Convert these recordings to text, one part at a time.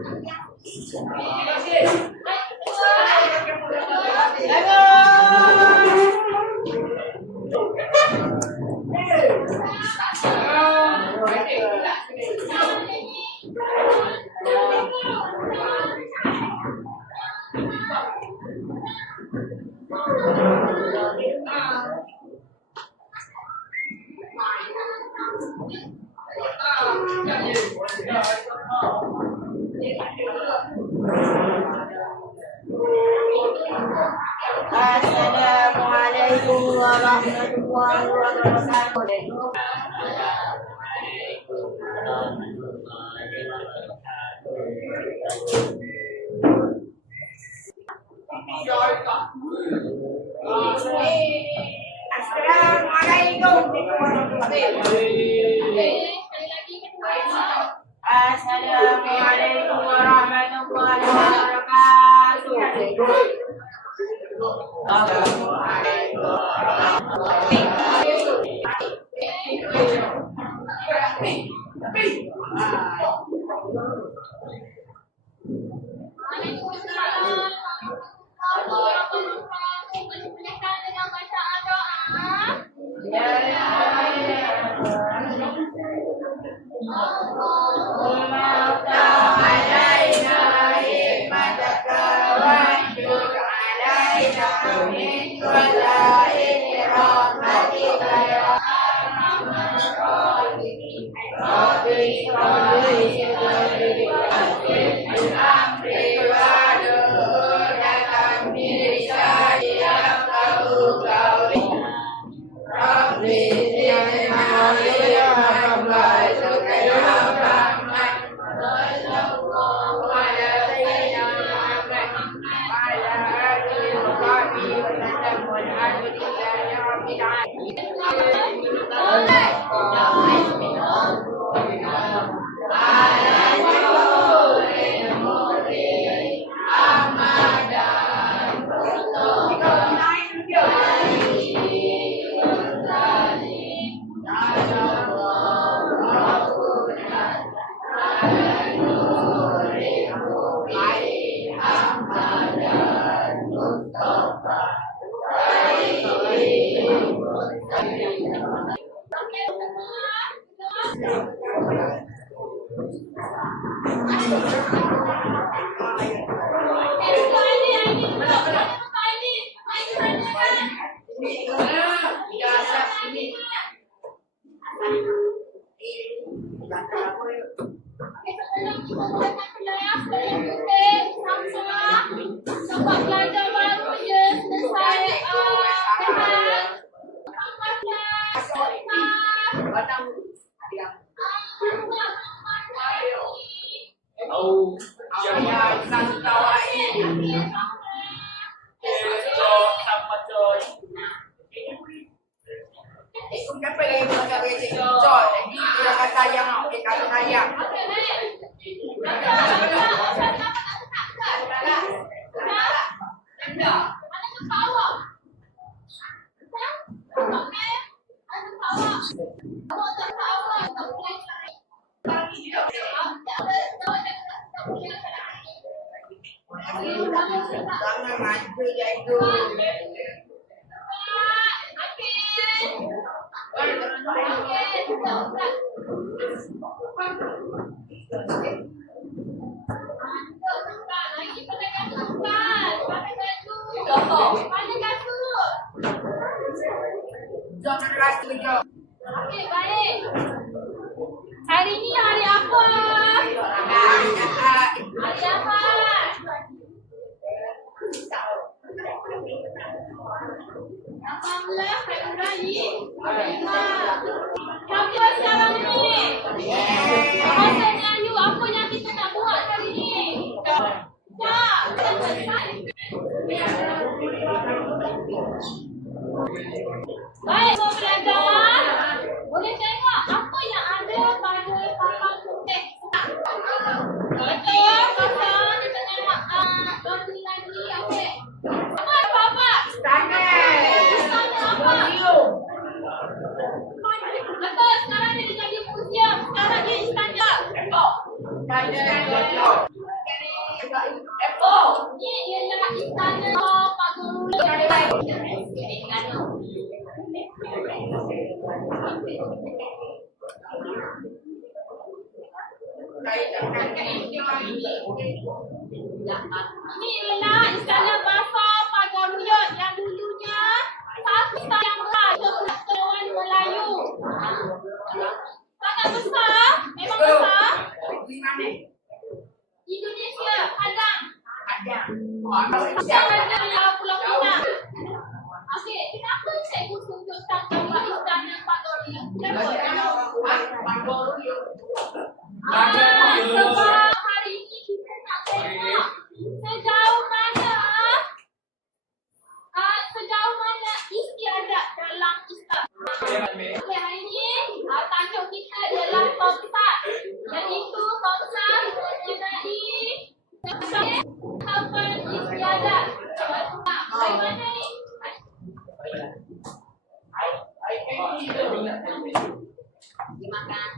Assalamualaikum warahmatullahi wabarakatuh. Assalamualaikum warahmatullahi wabarakatuh. Oke, baik. Hari ini hari apa? Hari apa? 18 Februari. Siapa sekarang ini? Bahasa Melayu apa yang kita nak buat hari ini? Baik, so belajar. Boleh tengok apa yang ada pada papan putih. Betul, pasal kita tengok bagi lagi, okey. Apa apa? Standard. Standard apa? Museum. Betul, sekarang dia jadi museum. Sekarang dia standard. Standard. Ini ialah istana Pak Guru. Ini ialah istana bahasa Pagaruyut yang dulunya satu istana yang besar Kepulauan Melayu. Sangat besar, memang besar. Indonesia, Padang. Padang, Pulau Pinang. Okey, kenapa cikgu tunjukkan gambar istana Pagaruyut? Kenapa? Sebab hari ini kita nak tengok sejauh mana istiadat dalam Islam. Okay, hari ini tajuk kita ialah Komsat, iaitu Komsat mengenai kapan istiadat. Bagaimana ni? Dimakan.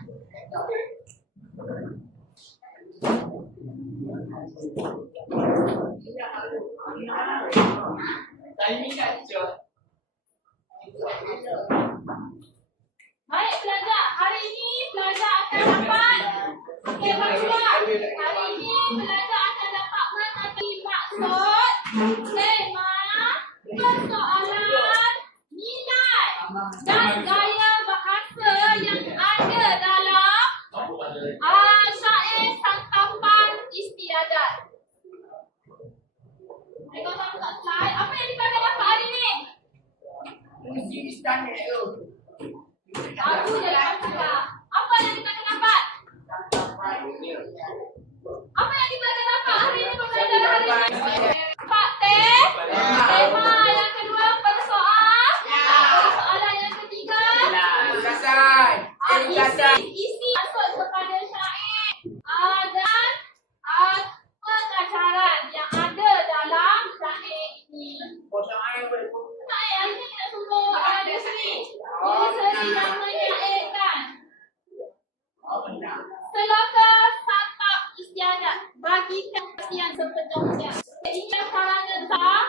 Baik pelajar, hari ini pelajar akan dapat hari ini pelajar akan dapat mengerti maksud, tema, persoalan, nilai dan gaya bahasa yang ada dalam syair santapan istiadat. Tengok sama kat slide. Apa yang kita akan dapat hari ni? Musim istana tu. Aku je lah cakap. Apa yang kita akan dapat? Apa yang kita akan dapat hari ni pembelajaran hari ni? Dapat tema yang kedua persoalan yang ketiga isi maksud kepada syair dan pengajaran yang ada dalam syair ini. Syair hari ni nak suruh ada seri dan menyairkan seloka santap istiadat bagi kasihan sepenuhnya. Ini karangan sah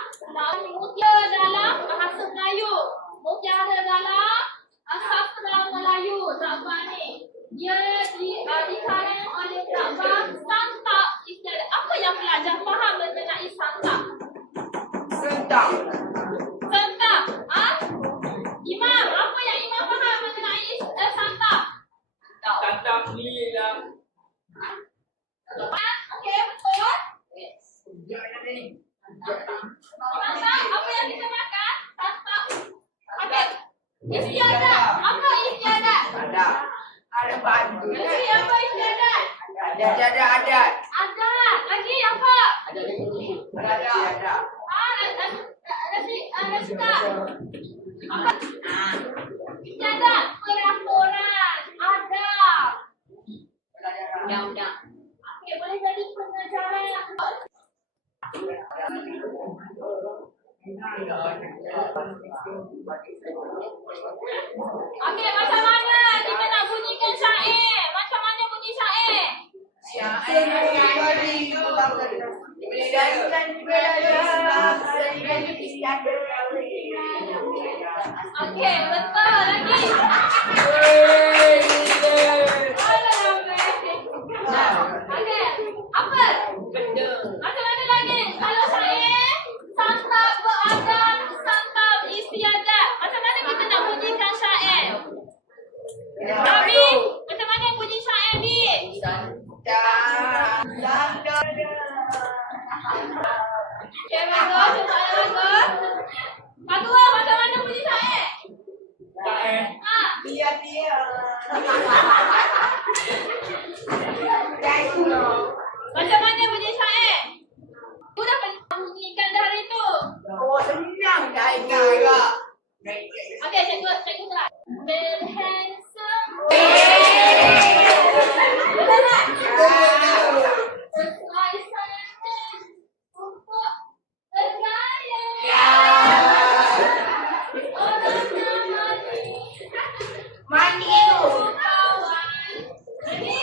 mutiara dalam bahasa Melayu, mutiara dalam sastra Melayu. Takbal ni dia dikarang oleh takbal santap istiadat. Apa yang pelajar faham mengenai santap? Sentang. Santap. Imam, apa yang Imam faham mengenai santap? Santap ni lah. Okey, betul. Santap, apa yang kita makan? Santap. Okey. Istiadat. Apa istiadat? Ada baju. Lagi apa istiadat? Ada adat. Adat. Lagi apa? Ada. Nasi tak. Apa? Istiadat. Peraturan. Adab. Undang-undang. Okey, boleh jadi pengajaran. Okey, macam mana kita nak bunyikan syair? Macam mana bunyi syair? Okey, betul lagi. Okey, apa? Macam mana lagi? Kalau syair santap beradab, santap istiadat. Macam mana kita nak bunyikan syair? Abi, macam mana bunyi syair ni? Okay, bagus. Soalan bagus. Pak Tua, macam mana bunyi syair? Dia. Macam mana bunyi syair? Aku dah pernah bunyikan dari tu. Senang dah ingat. Okey, cikgu kelas. Berhandsome. Betul tak? Sesuai saja untuk bergaya. Orang Mani tu. kawan. Ini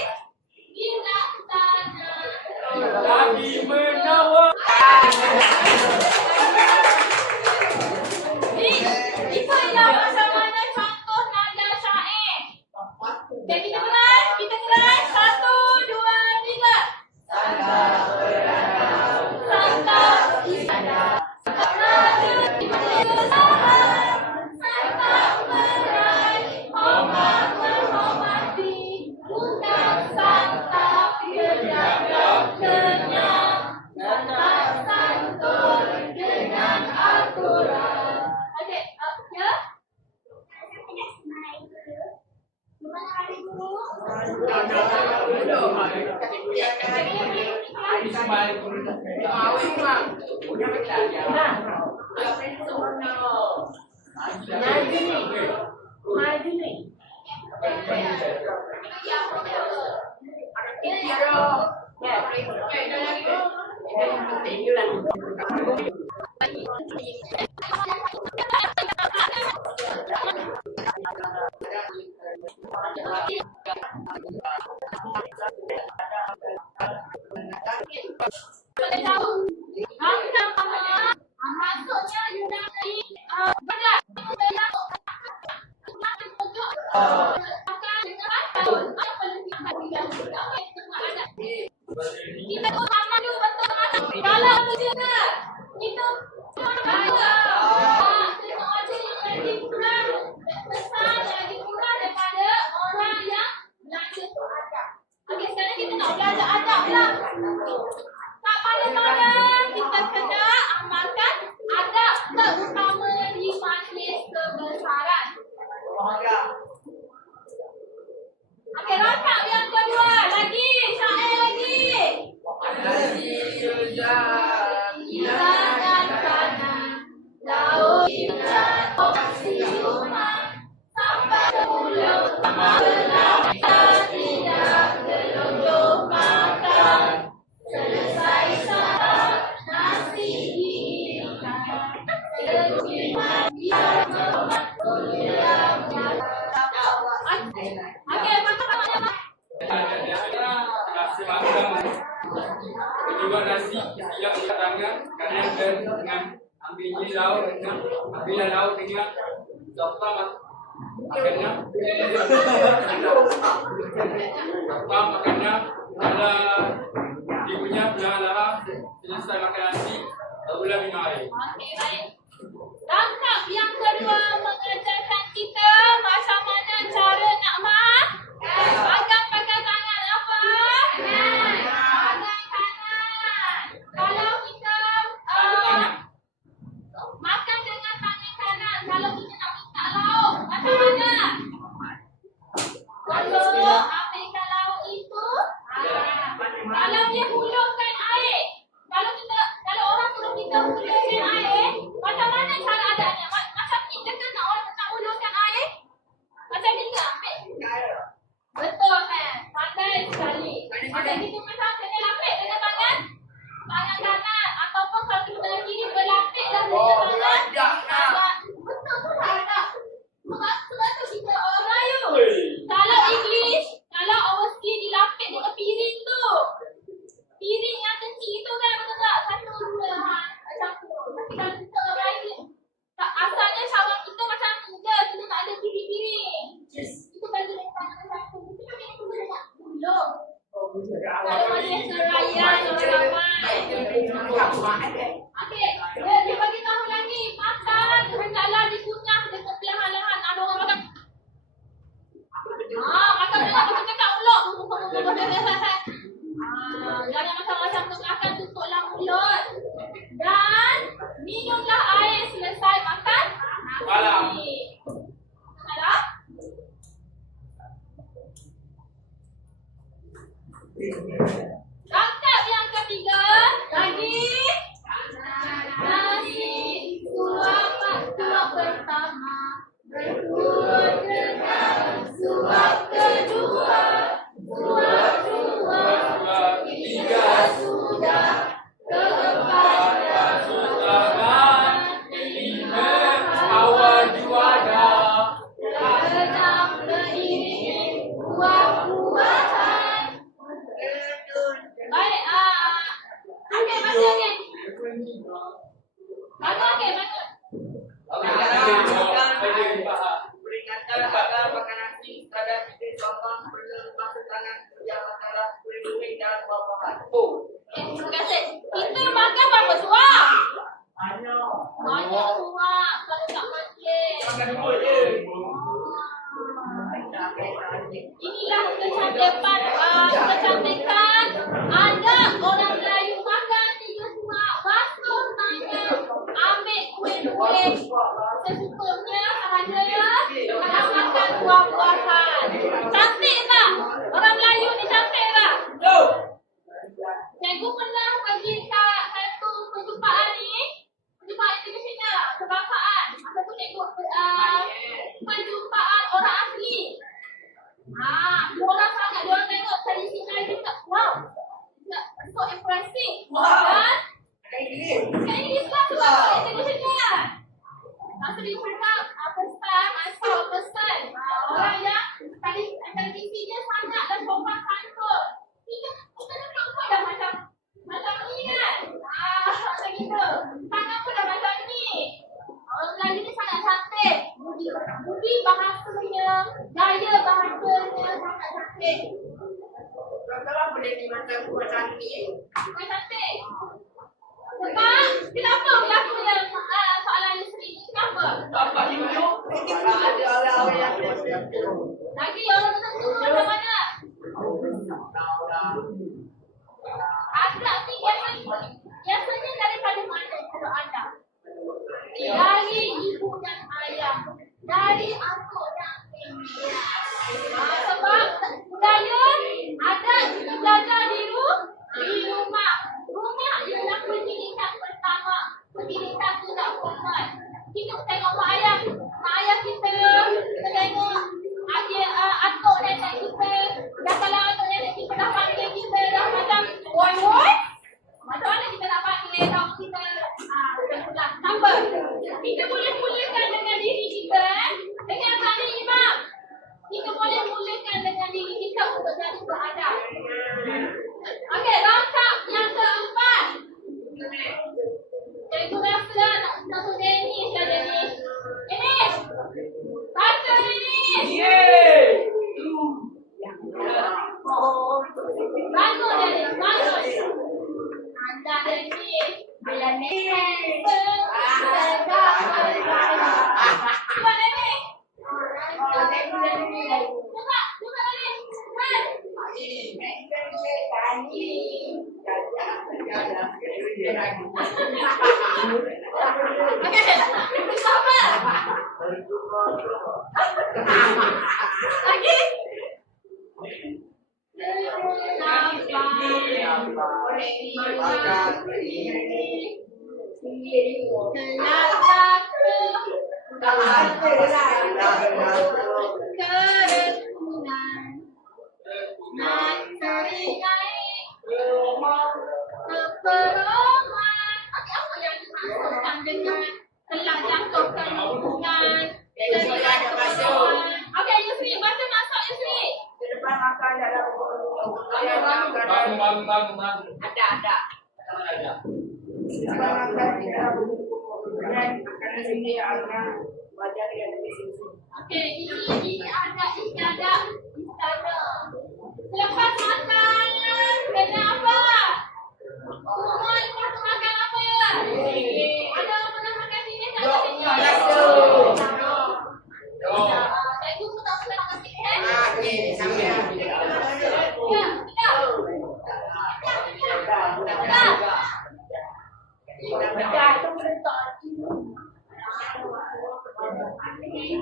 bilaksana. Lagi menawar. Ikutlah macam mana contoh nada syair. Okay, kita mulai. Kita mulai. 1, 2, 3. Santa Isada. Raja Kebesaran. Santa meraih. Hormat menghormati. Bukan Santa berjaga kenyang. Santa santun dengan aturan. Okey, ya. Gimana hari guru? Boleh tahu? Maksudnya Yunani banyak kita tu sama dulu betul kalau betul itu tengok aja yang lagi kurang besar lagi kurang daripada orang yang belajar tu adab. Okey, sekarang kita nak belajar adab lah. Tak pada-pada kita kena amalkan adab terutama di majlis kebesaran. Okey, rangkap yang kedua lagi, syair lagi. Jangan kanan, daun ikan, oksi rumah, sampai mulut belah, tidak gelonjong makan. Selesai sahur, nasi diikan. Terima dia membuat kuliah. Okey, macam-macam. Nasi makan. Kedua nasi siap di tangan, kanan dengan ambil lauk dengan ambil lauk dengan sapa makannya. Sapa makannya ada ibunya belah selesai makan nasi barulah minum air. Okey, baik. Rangkap yang kedua mengajarkan kita macam mana cara nak makan. Makan pakai tangan apa? Tangan kanan. Kalau kita makan dengan tangan kanan, kalau kita nak minta lauk, macam mana? Kalau ambilkan lauk itu, kalau dia hulurkan air, kalau orang suruh kita hulurkan air, macam mana cara adanya? Macam kita kan nak hulurkan air, macam ni ke ambil? Betul kan? Pandai sekali. Macam kita macam kena lapik dengan tangan kanan, ataupun kalau kita belah kiri berlapik dah dengan tangan. Betul tu tak? Sebab tu kita orang Melayu. Kalau English, kalau overseas dilapik dengan piring tu. Piring yang kecil tu kan, betul tak? 1, 2, macam tu. Tapi kalau kita orang Melayu, asalnya cara kita macam ni je, kita tak ada piring-piring. Kita bagi dengan tangan satu. Kita pakai yang tu nak gulung. Kalau majlis seraya orang ramai. Okey, dia bagi tahu lagi, makan hendaklah dikunyah dengan perlahan-lahan. Ada orang makan. Makan dengan kita cakap mulut. Jangan macam-macam tu makan, tutuplah mulut. Dan minumlah air selesai makan nasi. Salah? Rangkap yang ketiga lagi. Nasi suap pertama berturut dengan suap kedua. Suap dua, tiga sudah, keempat dah sudah, kelima awal juara, keenam beriring buah-buahan. Baik, okey, masih lagi. Bagus, okey, bagus. Peringatan agar makan nasi pada titik contoh belum masuk tangan kerja masalah kuih dan buah-buahan. Okey, terima kasih. Kita makan berapa suap? Banyak suap. Kalau tak makan. Makan dua je. Inilah kecantikan ada orang Melayu makan 3 suap, basuh tangan, ambil kuih-kuih sesukanya sahaja, kalau makan buah-buahan. Cantik tak? Orang Melayu ni cantik tak? Cikgu pernah bagi kat satu perjumpaan ni, perjumpaan international kebangsaan. Masa tu cikgu perjumpaan orang asli. Orang sangat dia orang tengok tradisi Melayu tak, wow, so impressive. Kan? Kan English lah sebab international. Masa dia cakap first time, I saw a person. Orang yang tradisi dia sangatlah sopan santun. Kita nampak dah macam ni kan? Macam gitu. Tangan pun dah macam ni. Orang Melayu ni sangat cantik. Budi bahasanya, gaya bahasanya sangat cantik. Kalau boleh di macam kuah cantik. Bukan cantik. Sebab kenapa berlaku dalam soalan Yusri ni? Kenapa? Dapat tunjuk. Ada orang-orang yang Lagi orang tertentu macam mana? Agak ni biasanya daripada mana kalau anda? Dari ibu dan ayah, dari atuk dan nenek. Sebab budaya ada kita belajar di rumah. Rumah ialah pendidikan pertama, pendidikan tidak formal. Kita tengok mak ayah kita tengok atuk nenek kita. Dah kalau atuk nenek kita dah panggil kita dah macam woi. Macam mana kita nak panggil tahu kita sudah tambah. Kita boleh mulakan dengan diri kita dengan tadi imam. Kita boleh mulakan dengan diri kita untuk jadi beradab. Okey, rangkap yang keempat. Cikgu rasa nak tu Dennis lah Dennis. Dennis! Baca Dennis! Bagus Dennis, bagus. Anda Dennis. Bila Dennis. Cuba Dennis. Cuba Dennis. Okey, sama. Lagi. Ada. Okey, ini ada istiadat istana. Selepas makan, kena apa? Semua lepas makan apa? Ada orang pernah makan sini tak? Cikgu pun tak pernah makan sini.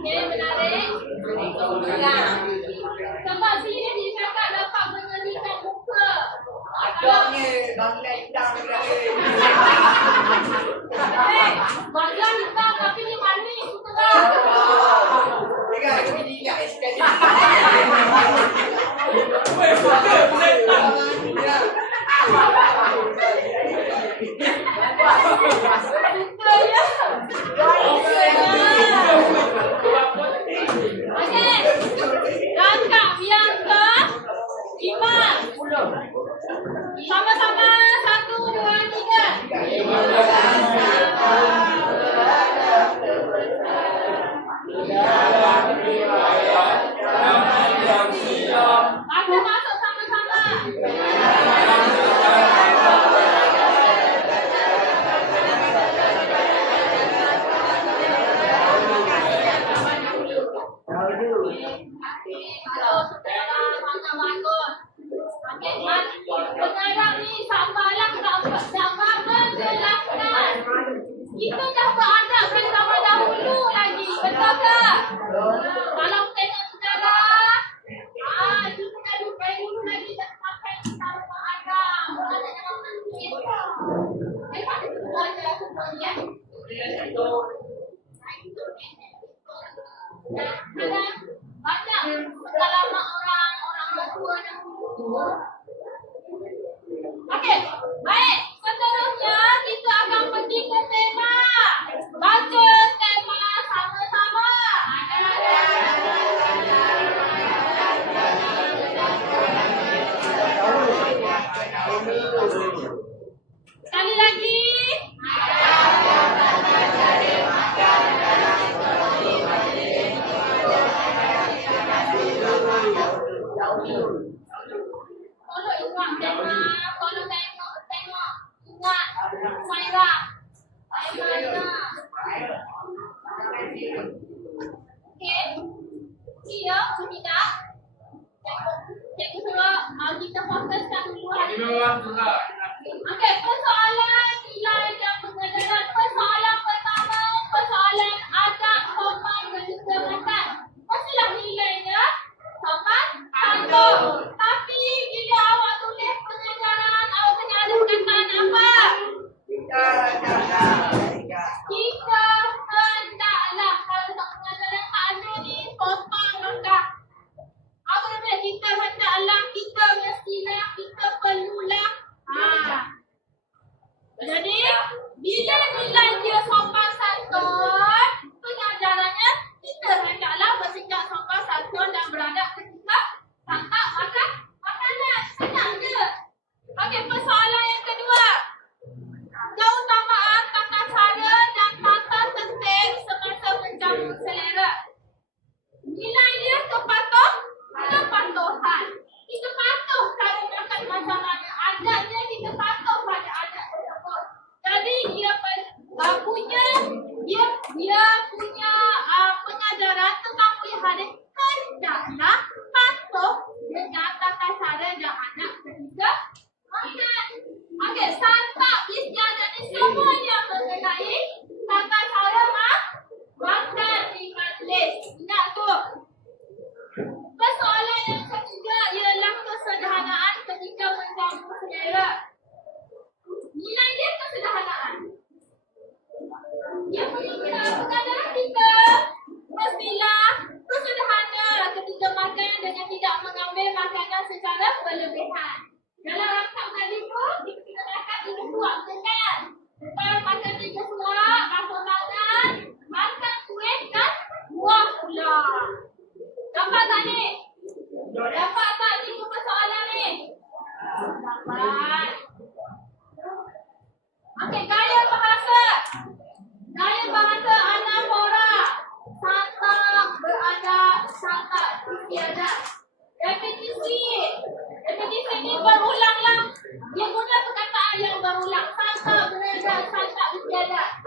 Menarik. Sebab sini dia cakap dapat mengalihkan muka. Adaknya bangla hitam Bangla hitam tapi dia manis suka tak? Dengar ini tak sekali. Suka ya. Okey. Rangkap yang ke-5. Sama-sama 1, 2, 3. dalam surah. Okey, persoalan nilai dan pengajaran. Persoalan pertama, persoalan adab, sopan dan juga makan. Mestilah nilainya sopan, santun. Tapi bila awak tulis pengajaran, awak kena ada perkataan apa? Kita hendaklah. Kalau tak pengajaran tak ada ni, sopan makan. Apa nama kita hendaklah, kita mestilah, kita perlulah. Jadi, bila nilai dia sopan santun, pengajarannya kita hendaklah bersikap sopan santun dan beradab ketika santap makan makanan. Senang je. Okey, persoalan yang kedua. Keutamaan tata cara dan tata tertib semasa menjamu selera. Nilai dia kepatuhan. Kita patuh cara makan macam mana. Adatnya kita patuh pada adat tersebut. Jadi dia punya pengajaran tentang hadis hendaklah patuh dengan tata cara dan adat ketika makan. Okey, santap istiadat ni semuanya mengenai tata cara makan di majlis. Ingat tu. Persoalan yang ketiga ialah kesederhanaan ketika menjamu selera. Nilai dia kesederhanaan. Dia punya pengajaran kita mestilah kesederhana ketika makan dengan tidak mengambil makanan secara berlebihan. Dalam rangkap tadi pun, kita makan 3 suap kan? Lepas makan 3 suap, basuh tangan, makan kuih dan buah pula. Dapat tak ni? Dapat tak 5 persoalan ni? Dapat. Okey, gaya bahasa. Gaya bahasa anafora. Santap, beradab, santap, istiadat. Repetisi. Repetisi ni berulang-ulang. Dia guna perkataan yang berulang. Santap, beradab, santap, istiadat.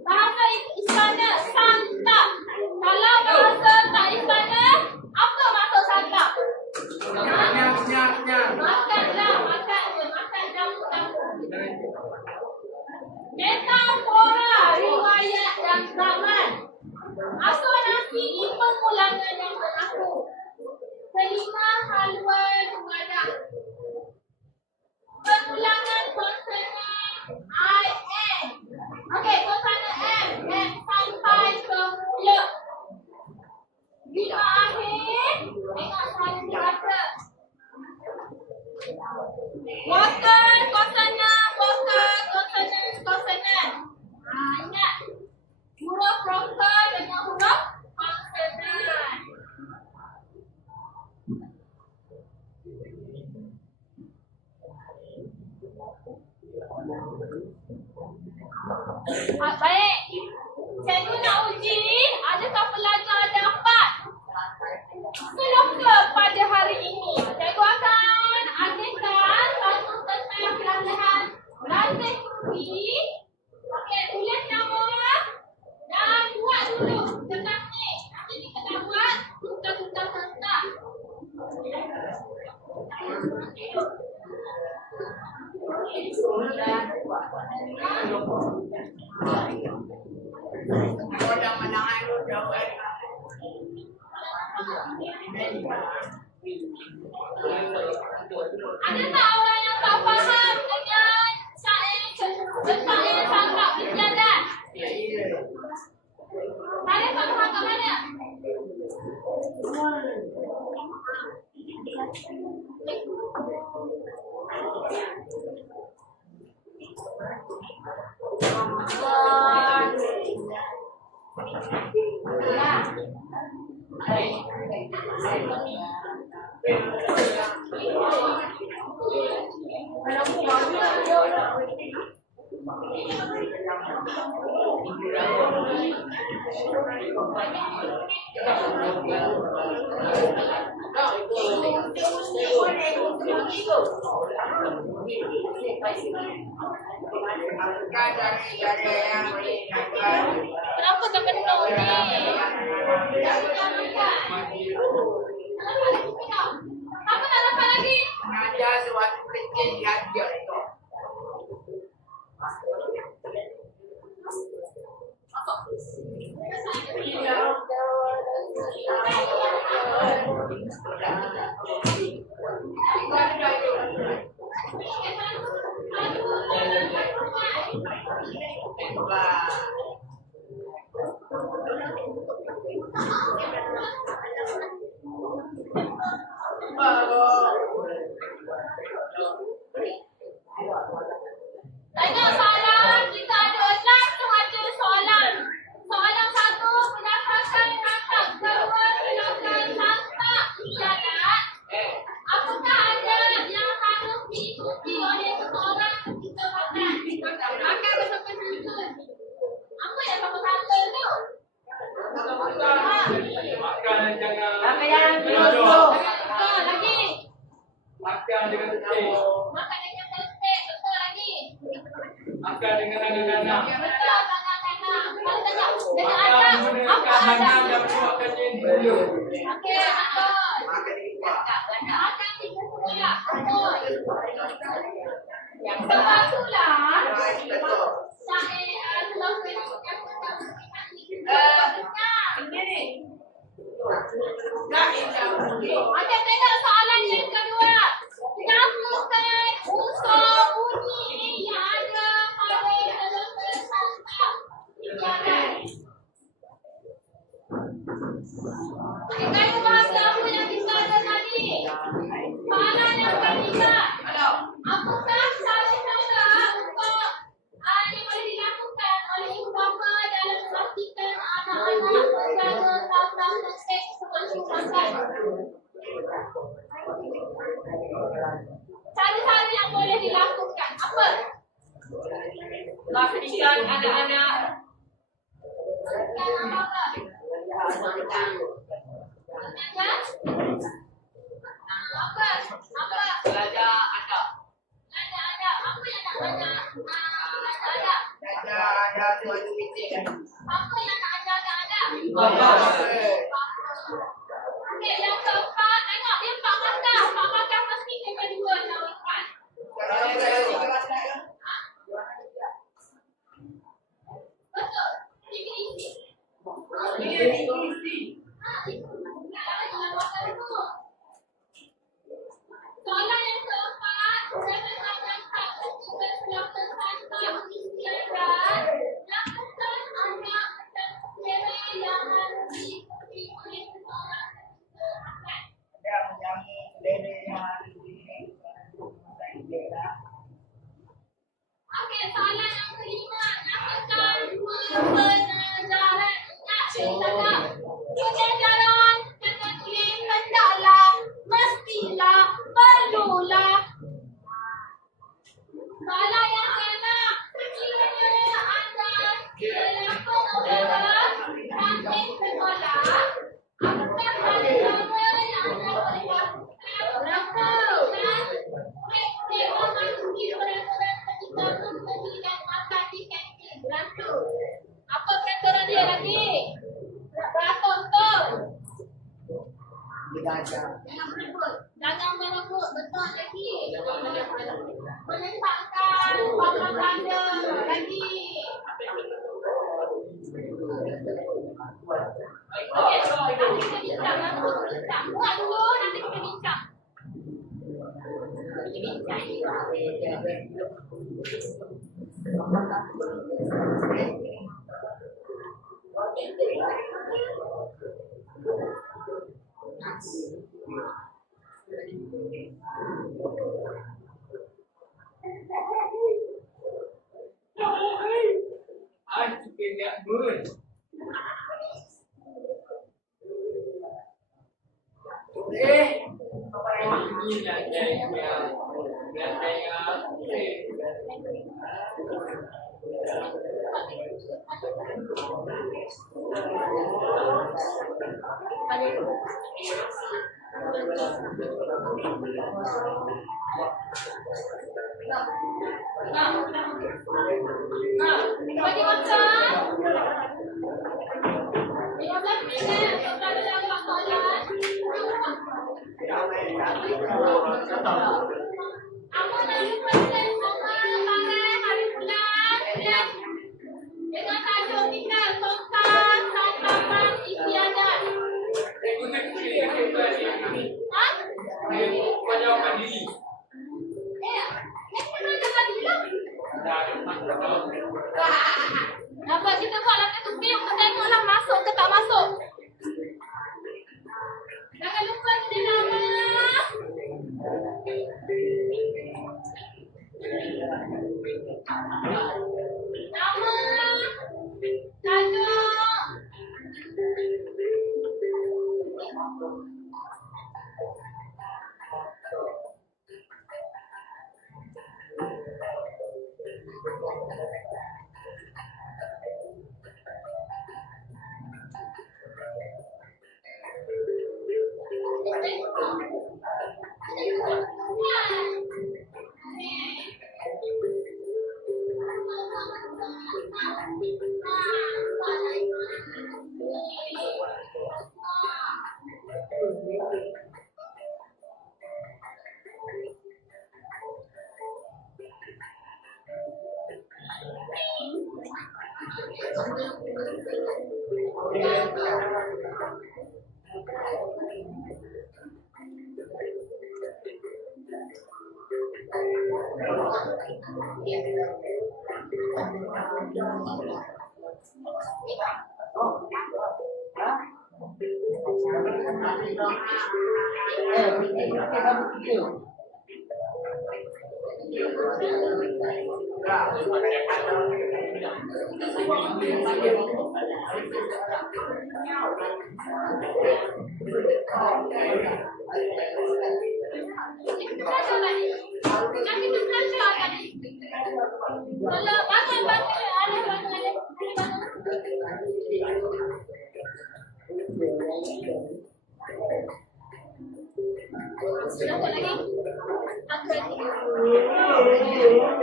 Bahasa istana, santap. Kalau bahasa tak istana, apa maksud santap? Makanlah, makan je. Makan jamu-jamu. Metafora, riwayat dan zaman. Asonasi ni pengulangan yang berlaku. Kelima, haluan wadah. Pengulangan konsonan I, N. Okey, konsonan M. M sampai ke mula. Bila akhir, tengok saya dibaca. Vokal, konsonan, vokal, konsonan, konsonan. Ingat. Huruf vokal dengan huruf konsonan. Baik. Cikgu nak uji, adakah pelajar dapat seloka pada hari ini? Cikgu akan adakan satu tentang perlahan latih bukti. Okey, tulis nama dan buat dulu tentang ni. Nanti kita nak buat tutas-tutas tentang. Ada tak orang yang tak faham dengan syair santap istiadat? Ada tak faham kat mana? Kenapa tak kena ni? Apa nak dapat lagi? mengajar suatu prinsip diajar itu. Tanya soalan, kita ada 6 sahaja soalan. Soalan 1, berdasarkan kata kedua silakan santak isyarat. Apakah ada yang harus diikuti oleh seseorang ketika makan? Makan bersama susun. Apa yang sama-sama tu? Makan jangan. Jangan Betul. Betul lagi. Makan dengan tertib. Makan dengan tertib. Betul lagi. Makan dengan anak-anak. Betul kanak-kanak. Kalau tanya dengan Makan anak, apa menggunakan ada? tangan dan buatkan yang dulu. Okey, betul. Makan di luar. Makan tiga sekolah. Betul. Sebab itulah Betul. saya selalu Okey, tengok soalan yang kedua. Nyatakan unsur bunyi yang ada pada telefon santak isyarat. Kayu bahasa apa yang kita ada tadi? Soalan yang ketiga. Apakah cara-cara untuk yang boleh dilakukan oleh ibu bapa dalam memastikan anak-anak menjaga tata tertib sebelum makan? Cara-cara yang boleh dilakukan apa? Pastikan anak-anak Yang apa? Apa? Apa? belajar ada. Ada. Apa yang nak belajar? Ada. Belajar suatu prinsip. Apa yang nak ajar ada? Apa? Okey, yang keempat, tengok dia Pak Makan. Pak Makan mesti kena 2 jawapan. Betul. Isi. Soalan yang keempat, saya tanyakan ketika silakan santak isyarat, lakukan anak dan kira yang harus diikuti oleh seseorang ketika makan. Ada menjamu lele yang Okey, soalan yang kelima, lakukan 2 penajaran. Ingat cerita tak? Penajaran kena tulis hendaklah, mestilah, perlulah. Soalan yang keenam, sekiranya anda telefon orang sampai sekolah, apakah cara yang anda boleh lakukan dan mereka memasuki peraturan ketika membeli dan makan di kantin? Beratur. Apa peraturan dia lagi? Beratur betul. Jangan berebut. Jangan berebut. Betul lagi. Meletakkan papan tanda lagi. Okey, nanti kita bincang. Nanti kita bincang. Buat dulu, nanti kita bincang. Aku tidak mun. Ini nak saya. Bagi masa 15 minit untuk belajar soalan. Apa nama penulis tanggal hari bulan dan dengan tajuk kita tongkat santapan istiadat. Hah? Jawapan diri. Nampak kita buat lah ketupi untuk tengoklah masuk ke tak masuk. Jangan lupa kita nama. Nama. Tajuk.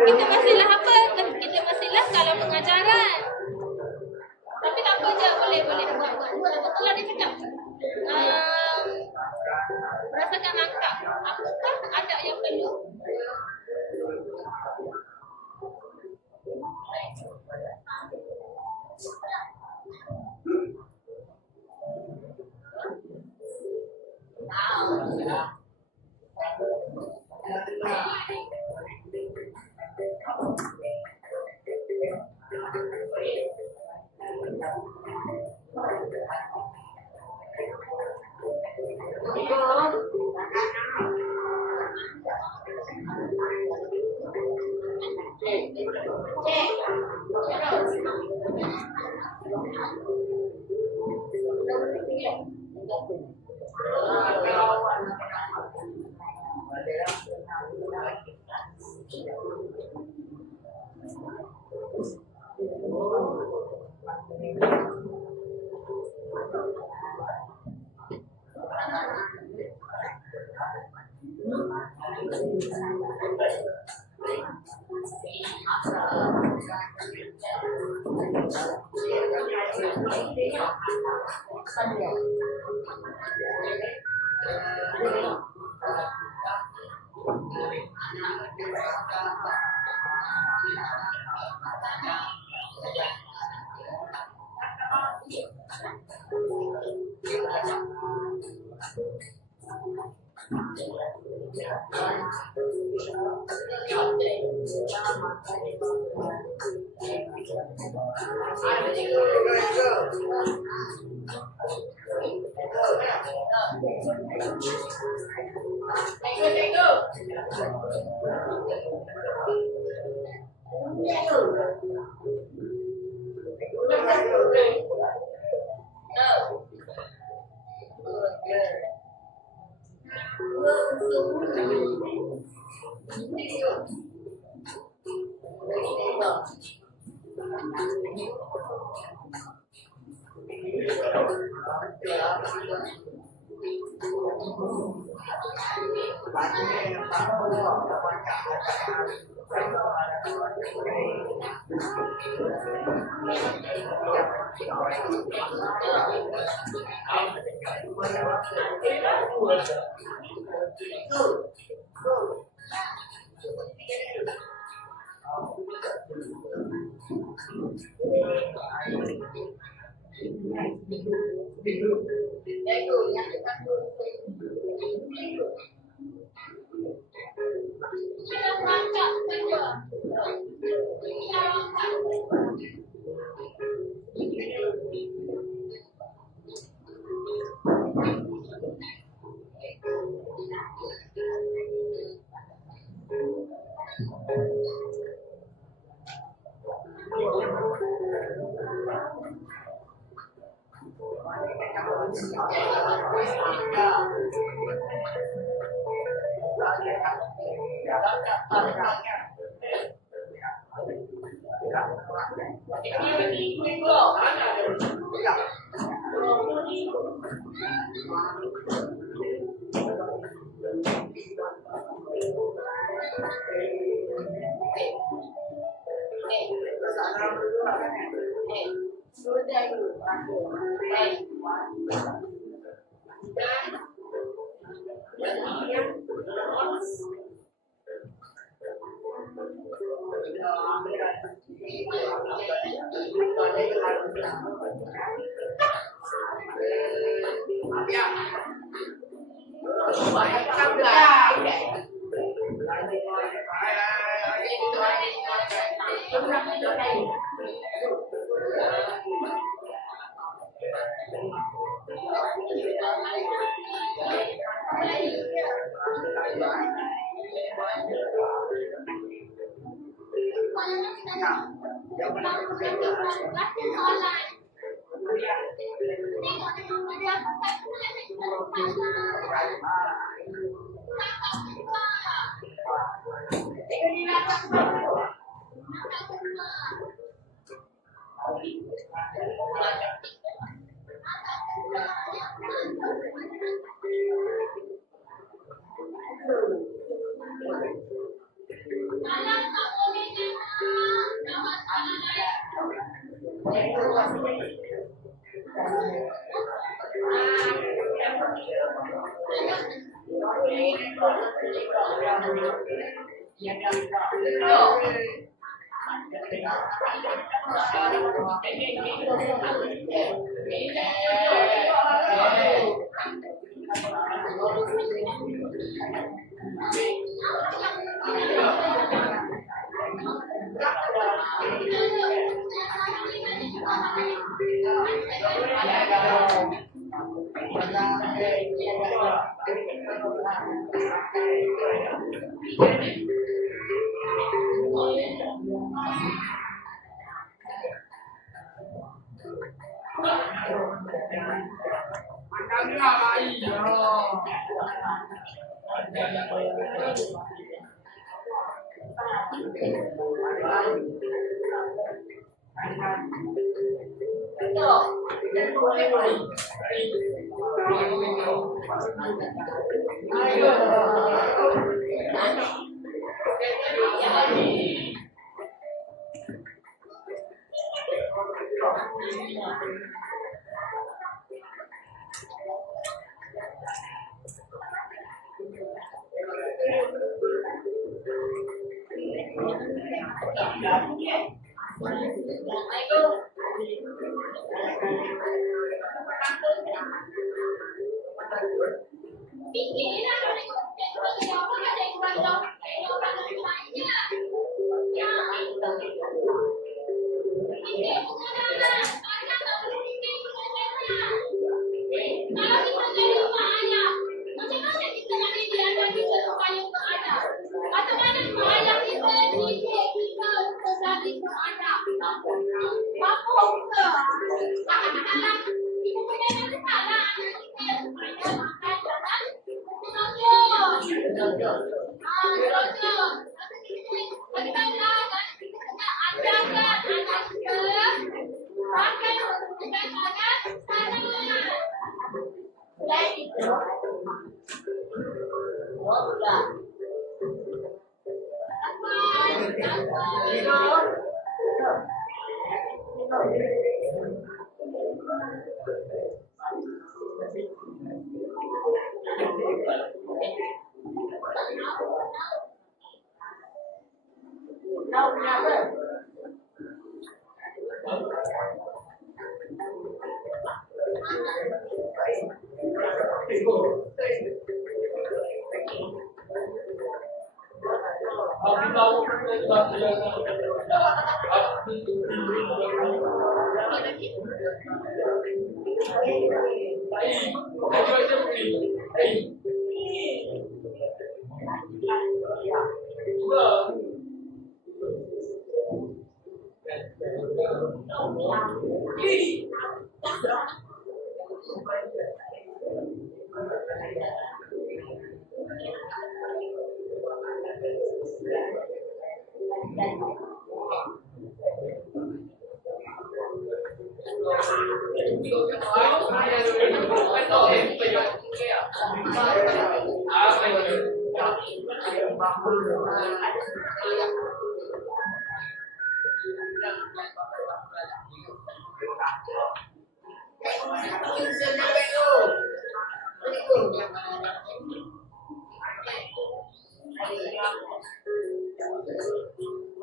Kita masihlah apa? Kita masihlah kalau pengajaran. Tapi tak apa je, boleh buat. Betul lah dia cakap. Rasakan langkah. Apakah ada yang perlu?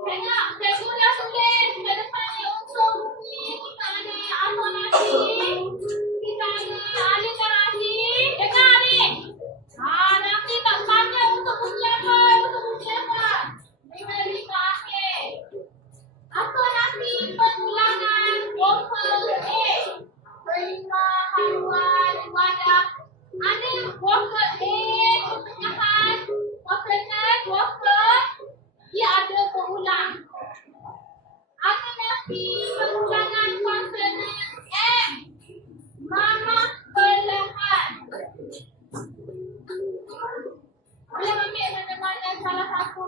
Tengok, cikgu dah tulis ke depan ni unsur bunyi. Kita ada asonasi, kita ada aliterasi. Dengar ni. Nanti tak tanya untuk bunyi apa, untuk bunyi apa. Dari akhir. Asonasi pengulangan vokal A. Terima haluan wadah. Ada vokal A, pertengahan, konsonant, vokal. Dia ada pengulang. Asonasi pengulangan konsonan M. Mama perlahan. Boleh ambil mana-mana salah satu.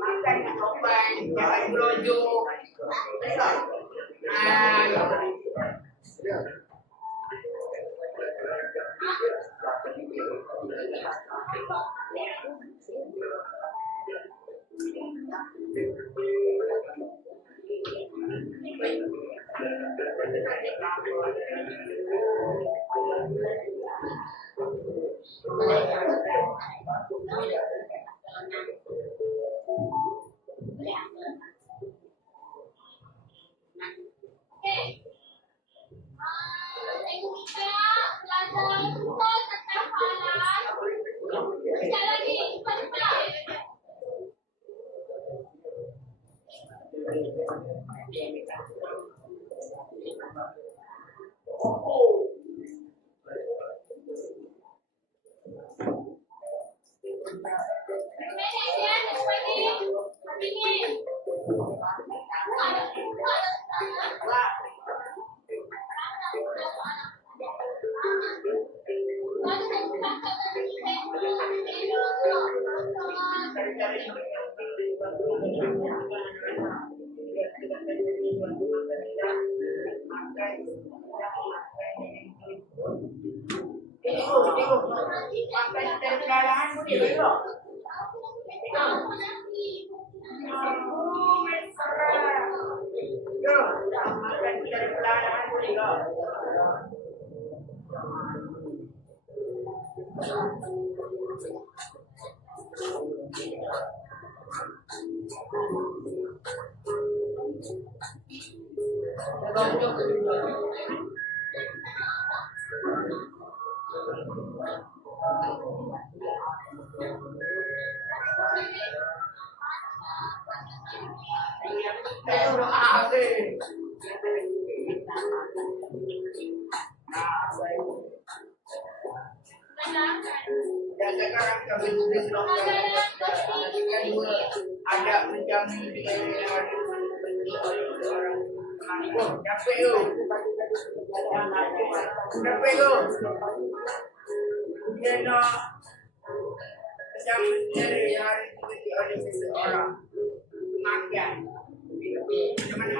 Makan kat sopan, jangan berojok. Ada menjamin capek lu. Dia nak macam dari hari itu ada seseorang makan. Mana.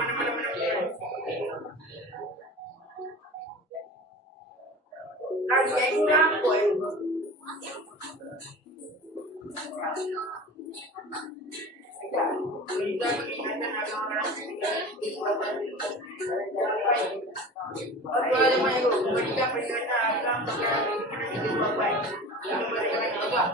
Lagi yang apa itu? Kita mengingatkan ada orang di selatan apa ada mayu ketika peringatan akan menjadi sebuah baik yang mereka juga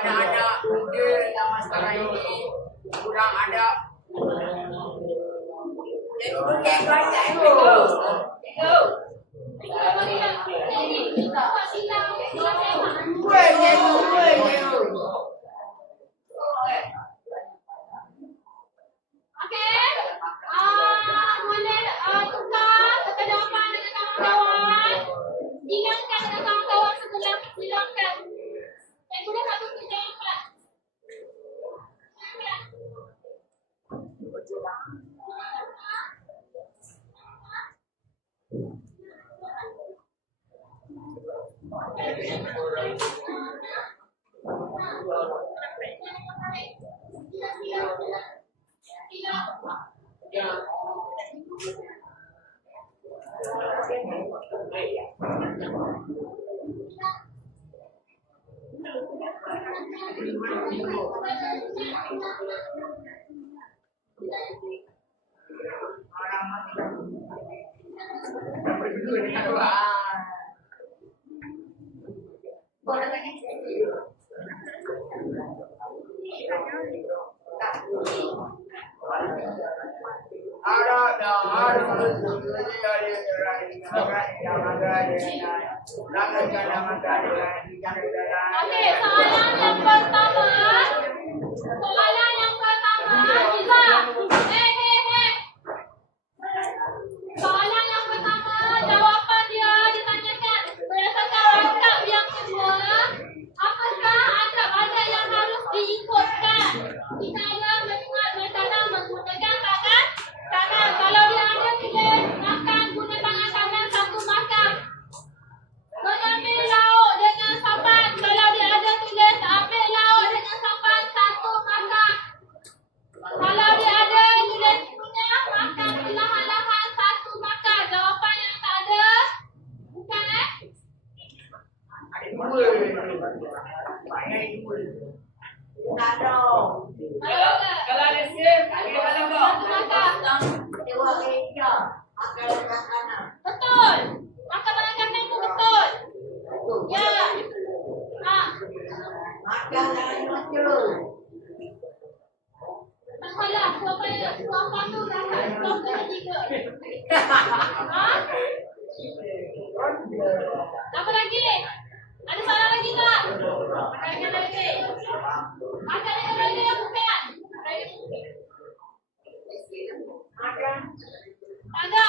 anak-anak muda zaman sekarang ini kurang ada. Jadi bukan banyak tu. silang tema. Okey. Boleh tukar ke depan dengan kawan-kawan. Silangkan dengan kawan-kawan sebelah. Silangkan. Yang boleh 1, 3, 4. Okey, soalan yang pertama. Iza. Soalan yang pertama, jawapan dia ditanyakan berdasarkan adab yang kedua. Apakah adab-adab yang harus diikutkan? Kita ada mendengar makanan menggunakan tangan kanan. Kalau dia ada tulis makan guna tangan kanan, satu makan. Mengambil lauk dengan sapan. Kalau dia ada tulis ambil lauk dengan sapan, satu makan. Kalau dia ada tulis punya makan perlahan-lahan, satu makan. Jawapan yang tak ada bukan Kalau ada sim, ada dalam dong. betul. Makan tangan kanan itu betul. Ya. Tak salah. Suapan tu dah belum ketiga. Apa lagi? Ada soalan lagi tak? Makan lagi. Makan lagi yang bukan. Ada.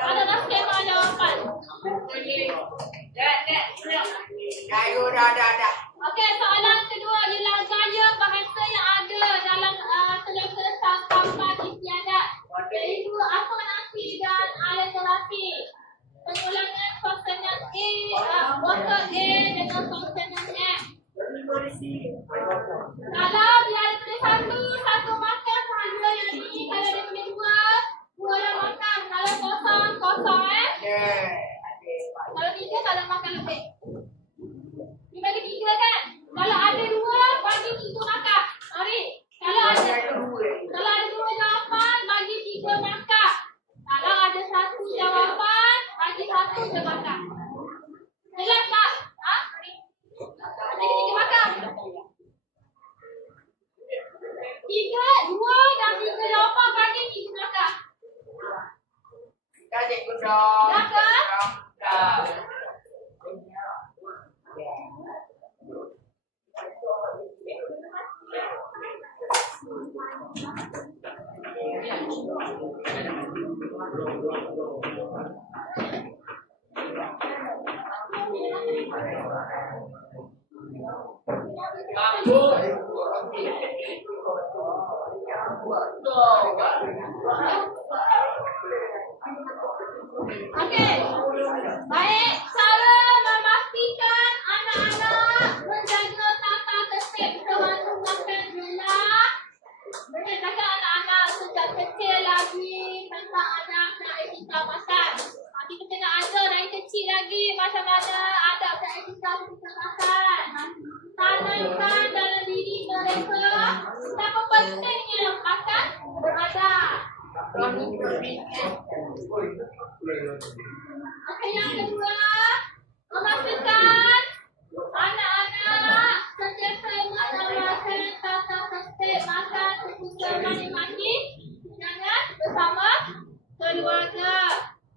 Ada dah skema jawapan. Okey, soalan kedua ialah gaya bahasa yang ada dalam selesa kampan istiadat. Iaitu apa nasi dan aliterafi. Pengulangan konsonan vokal A dengan konsonan M. Kalau dia ada tulis satu makan sahaja yang ini. Kalau dia tulis dua yang makan. Kalau kosong Kalau tiga tak ada makan lebih. Dia bagi tiga kan? Kalau ada dua, bagi tiga makan. Mari. Kalau ada dua jawapan, bagi tiga makan. Kalau ada satu jawapan, bagi satu je makan. Jelas tak? Bagi tiga makan. Tiga, dua dan tiga jawapan, bagi tiga makan. Dah kan? Okey. Baik, cara memastikan anak-anak menjaga tata tertib sewaktu makan ialah menjaga anak-anak sejak kecil lagi tentang adab dan etika makan. Kita kena ajar dari kecil lagi macam mana adab dan etika makan. Tanamkan dalam diri mereka betapa pentingnya makan beradab. Okey, yang kedua, memastikan anak-anak sentiasa mengamalkan tata tertib makan ketika mandi-mandi jangan bersama keluarga.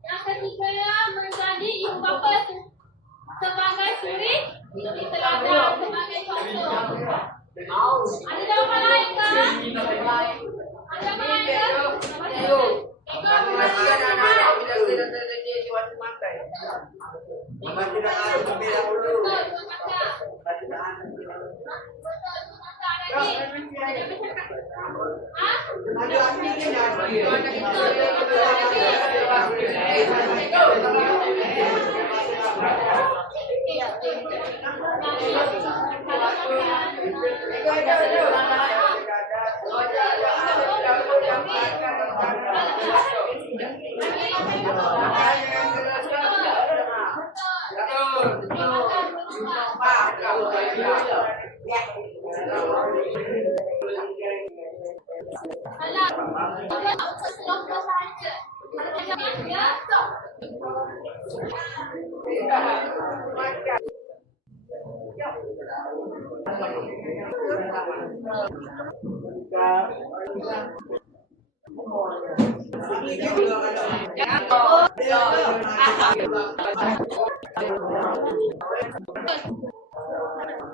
Yang ketiga, menjadi ibu bapa Abang tidak ada lebih dahulu. Betul, dua kakak. Abang tidak ada. Betul, dua kakak lagi. Hah? Ada api ni dah. Betul, dua kakak lagi. Alah, untuk selokok saja. Kalau jangan dia, stop.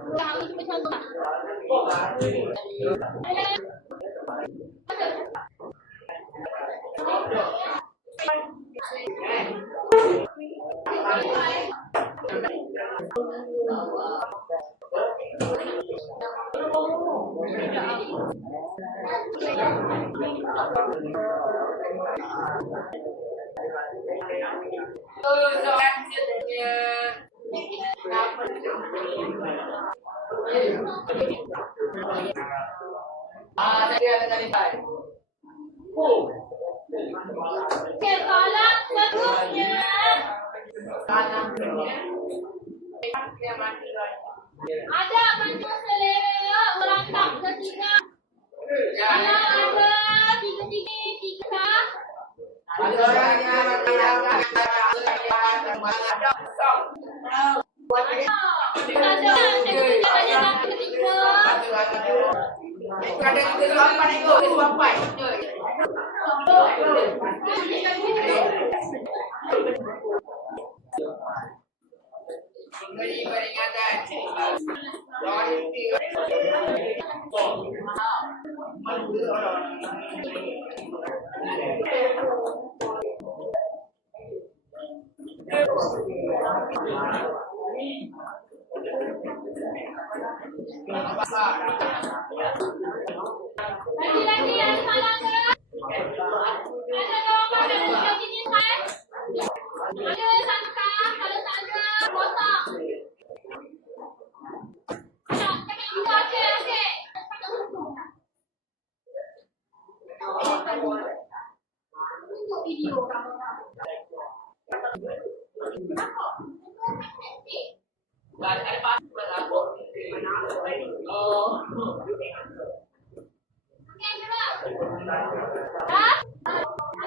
Kamu cuma contoh. Selanjutnya saya tadi saya. Okey, soalan seterusnya. Ada macam selera merangkap ketiga. Kalau ada tiga. Ada orangnya Beri peringatan. Lagi ada salah ke? Ada jawapan dari sini saya? Ada sangka, kalau tak ada kosong. Tak, cakap juga okey. Untuk video kamu.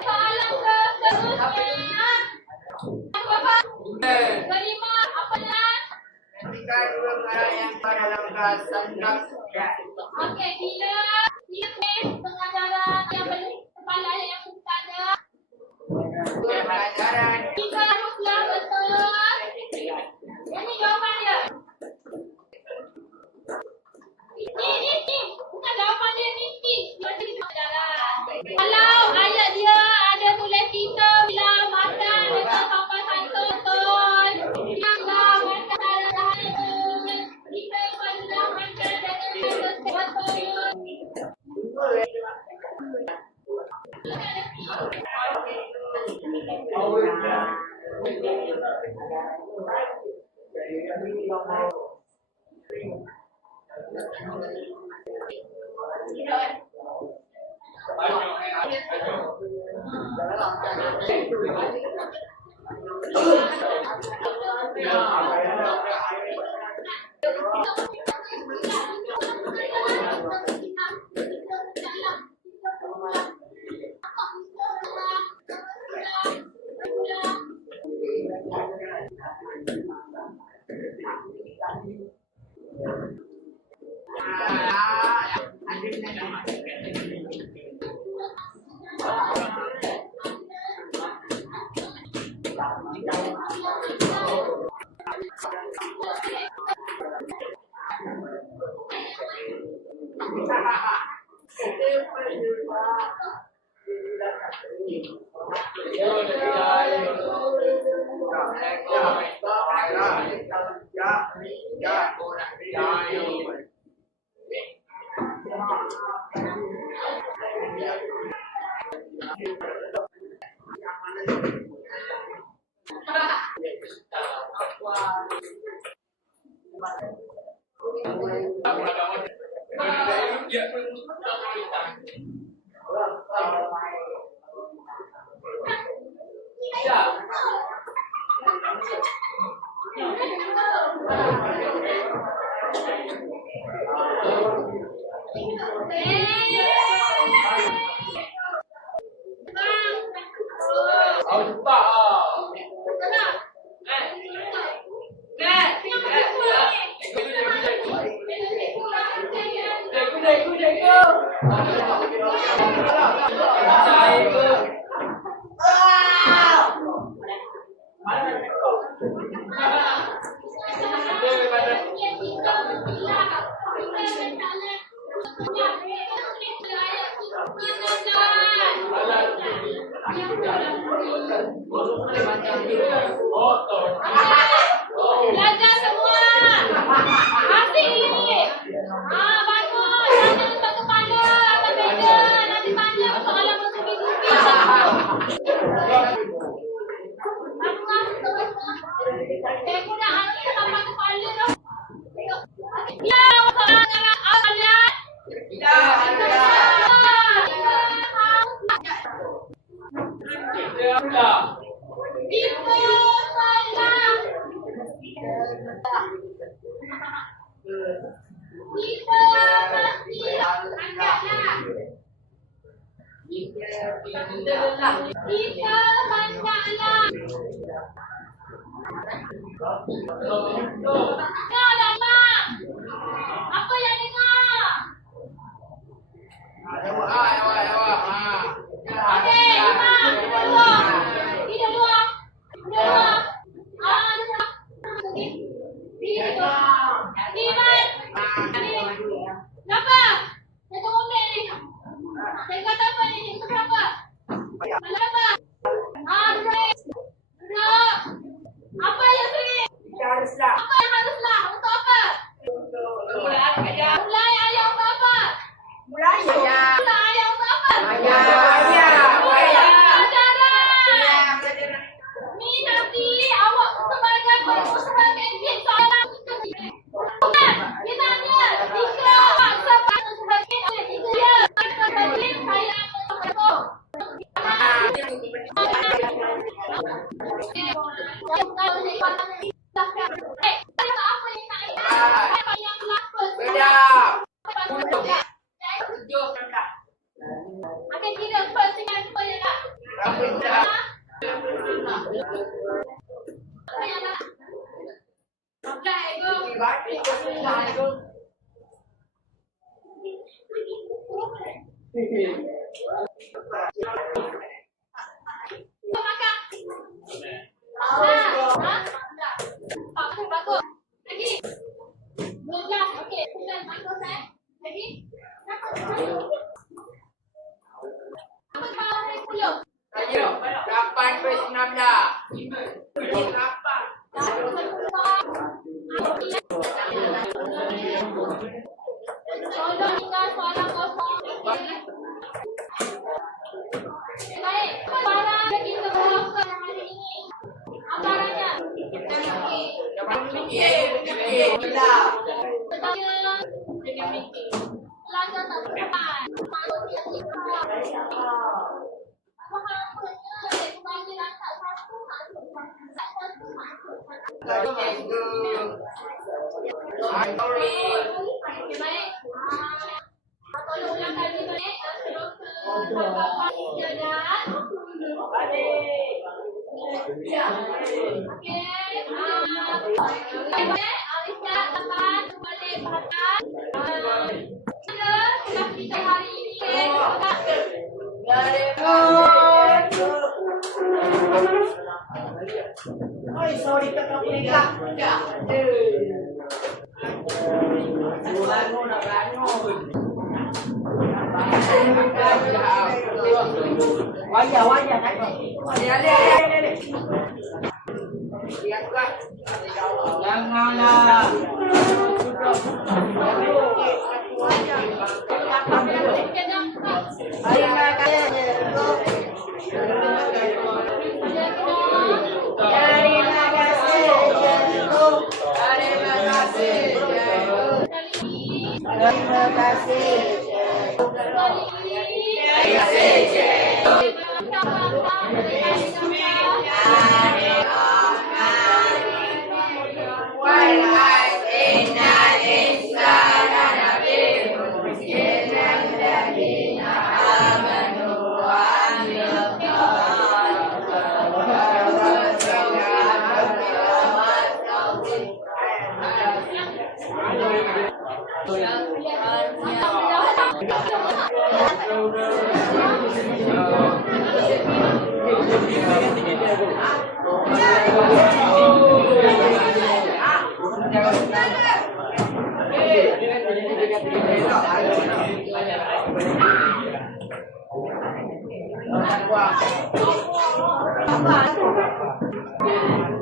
Soalan seterusnya. Apa? Kelima, apa dan? Ketika dua perkara yang dalam bahasan Okey, bila pengajaran yang kepala yang suka ada. pelajaran Kita harus yang betul. Ini jawapan dia. Ni. Bukan jawapan dia ni. Macam kita pelajaran. Kalau ayat dia ada tulis kita bila makan dengan sopan santun betul. Kita makan dalam betul. Kita sudah makan dengan betul. Belajar semua. Asyik. Bagus. Jangan letak kepala atas meja. Nanti tanya soalan bertubi-tubi. Tengok dah hati sampai kepala dah. Ya, masalah kalian. Apa yang dengar? Okey, kita dua. Kenapa? Saya ngomel ni. Saya kata apa ni? Itu berapa? Berapa? Duduk. Apa yang sering? Apa yang haruslah? Untuk apa? Mulai ayah untuk apa? Mulai ayah untuk apa? Ni nanti awak sebagai pengusaha kantin soalan dia tanya jika paksa pengusaha kantin dia kantin saya Terima kasih.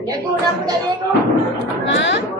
Jago dah aku tak jago. Ha?